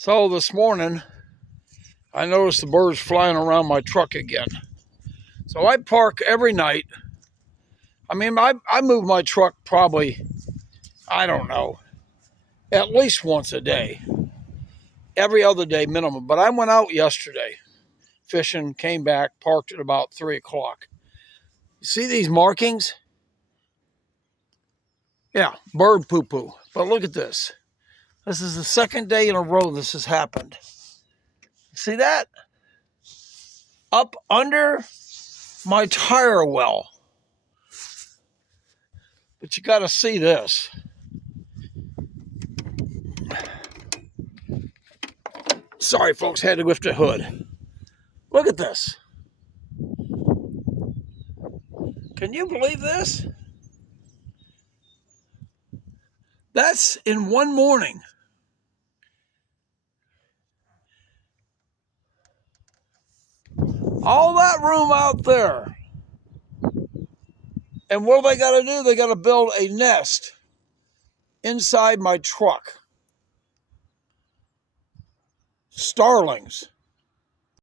So this morning, I noticed the birds flying around my truck again. So I park every night. I move my truck probably, I don't know, at least once a day, every other day minimum. But I went out yesterday fishing, came back, parked at about 3 o'clock. You see these markings? Yeah, bird poo-poo. But look at this. This is the second day in a row this has happened. See that? Up under my tire well. But you got to see this. Sorry, folks, had to lift the hood. Look at this. Can you believe this? That's in one morning. All that room out there. And what do they got to do? They got to build a nest inside my truck. Starlings.